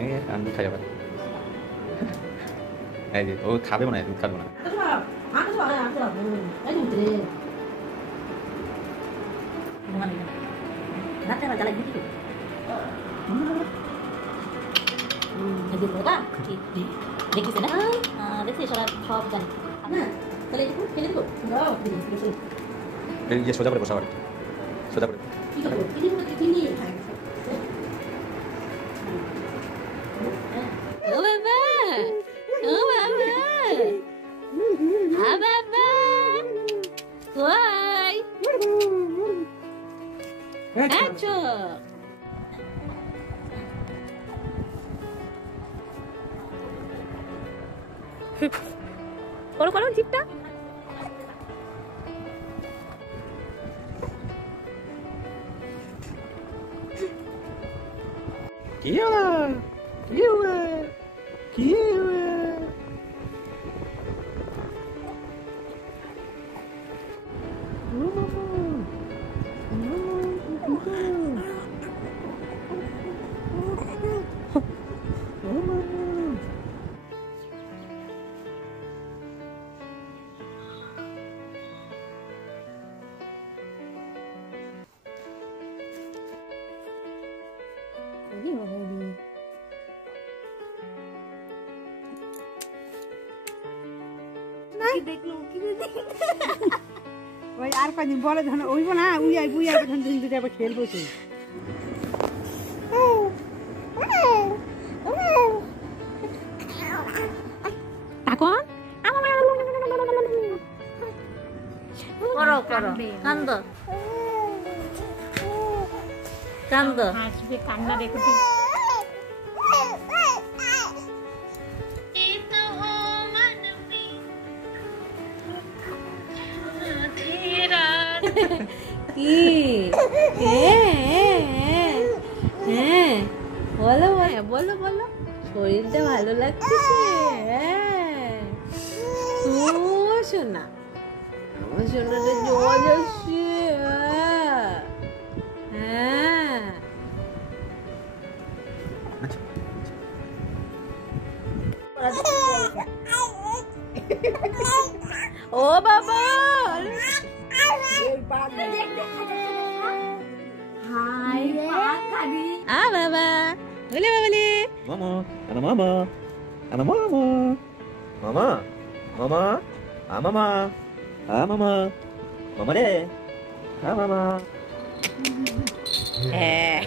এই আন্ডি খাই আবার এই যে ও খাবে মনে হয় দুধ খাবে না 안 좋아, 안 좋아. 애들이 나한테만 잘라 이기고. 애들보다 렉기스는 렉스 저라 좋아하잖아. 응. 그래도 그래도 그래서 이제 소자버려 보자 소자버려 이거 괜히 Baba. Baba. Baba. Why? Acho. করো করো জিপটা কি হলো কি হলো কি হলো 어디 먹어야 ওই আর কদিন বলে ধন ওইব না উইয়াই বুইয়াই ধন দিন দুটো আবার খেলবো সেই তাকন করো করো কান্দ কান্দ হাসবে কান্না দেখো কি হ্যাঁ বলো বলো বলো শরীরটা ভালো লাগছে ও শোনা আমার শোনাটা জল আসছে হ্যাঁ ও বাবা হাই বাবা বলে বাবা Mama, ana mama, ana mama, mama, mama, ah mama, ah mama, mama deh, ah mama. Ya.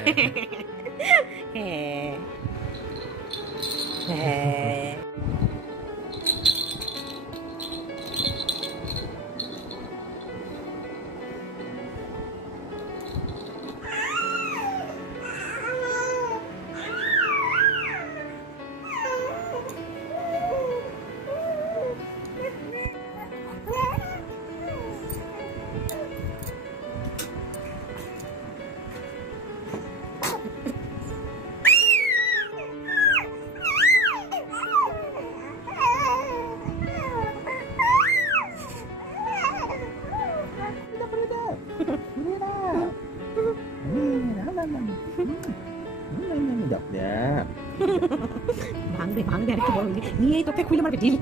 ভাঙবে আরেকটু বড় হইলে নিয়েই তোকে খুলে মারবে ঢিল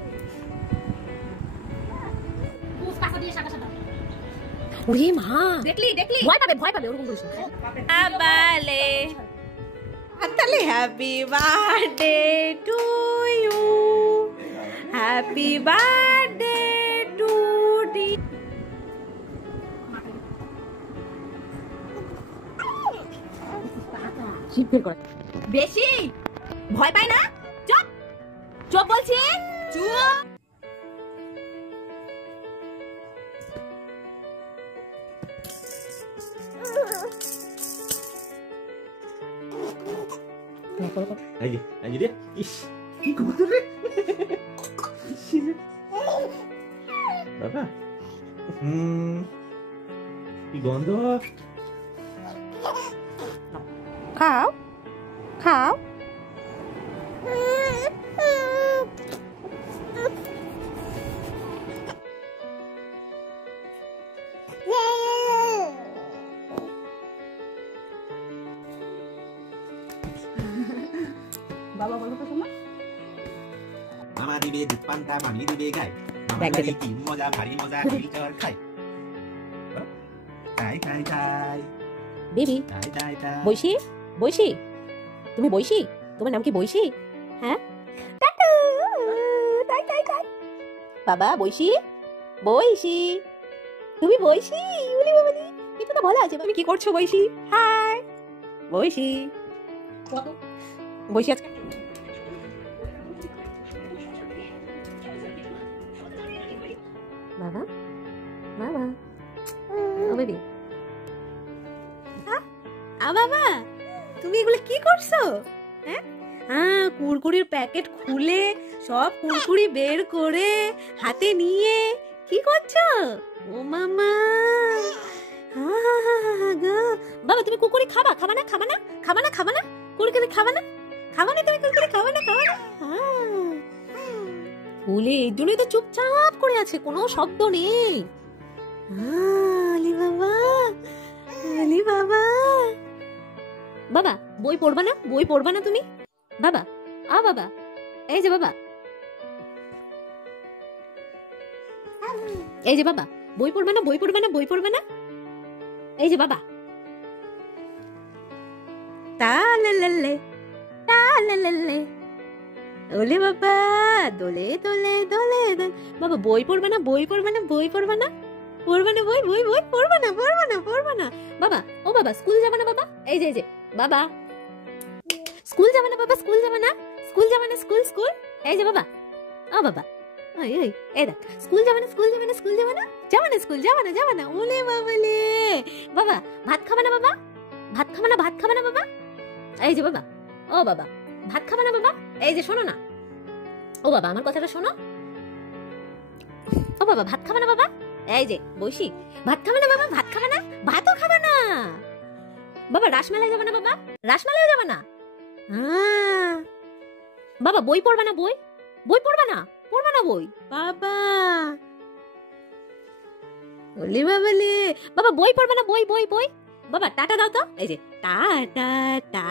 ওরে মা দেখলি ভয় পাবে ওরকম করিস না আবালে আতালে happy birthday to you happy birthday to ডি জিভ বের করে বেশি ভয় পায় না চুপ চুপ বলছি চুপ Lagi dia. Ih, ini kotor deh. Sini. Bapak. Digondo. খাও বাবা বলো তো শোনা মামা দিবে দুধ পান্তা মামি দিবে গাই মামা দেখ, গাড়ি দেখ। কি মজা ভারী মজা খিল চর খাই খাই খাই খাই বেবি খাই খাই খাই বৈশি বৈশি তুমি বৈশি তোমার নাম কি বৈশি হ্যাঁ টাটু তাই তাই তাই বাবা বৈশি বৈশি তুমি বৈশি উলি বাবালি কিন্তু তো ভালো আছে তুমি কি করছো বৈশি হাই বৈশি বৈশি আজকে বাবা বাবা ও বেবি বাবা তুমি এগুলো কি করছো হ্যাঁ কুরকুরির প্যাকেট খুলে সব কুরকুরি বের করে হাতে নিয়ে কি করছো ও মামা বাবা তুমি কুরকুরি খাবা খাবা না খাবা না খাবা না খাবা না কুরকুরি খাবা না খাবা না তুমি কুরকুরি খাবা না খাবা না বলে এই জন্যই তো চুপচাপ করে আছে কোনো শব্দ নেই আলি বাবা আলি বাবা বাবা বই পড়বা না বই পড়বা না তুমি বাবা বাবা এই যে বাবা এই যে বাবা বই পড়বা না বই পড়বা না বই পড়বা না এই যে বাবা তালালালে তালালালে ওলে বাবা দোলে দোলে দোলে দোলে বাবা বই পড়বা না বই পড়বা না বই পড়বা না পড়বা না বই বই বই পড়বা না পড়বা না পড়বা না বাবা ও বাবা স্কুল যাবে না বাবা এই যে বাবা স্কুল যাবে না বাবা স্কুল যাবে না স্কুল যাবে না স্কুল স্কুল এই যে বাবা ও বাবা ওই ওই এই দেখ স্কুল যাবে না স্কুল যাবে না স্কুল যাবে না যাবে না স্কুল যাবে না যাবে না ওলে বাবালে বাবা ভাত খাবে না বাবা ভাত খাবে না ভাত খাবে না বাবা এই যে বাবা ও বাবা ভাত খাবে না বাবা এই যে শোনো না ও বাবা আমার কথাটা শোনো ও বাবা ভাত খাবে না বাবা এই যে বসি ভাত খাবে না বাবা ভাত খাবে না ভাতও খাবে না বাবা রাসমেলায় যাবে না বাবা রাসমেলায় যাবে না বাবা বই পড়বে না বই বই পড়বে না বই বাবা বলি বাবালে বাবা বই পড়বে না বই বই বই বাবা টাটা দাও তো এই যে টাটা টা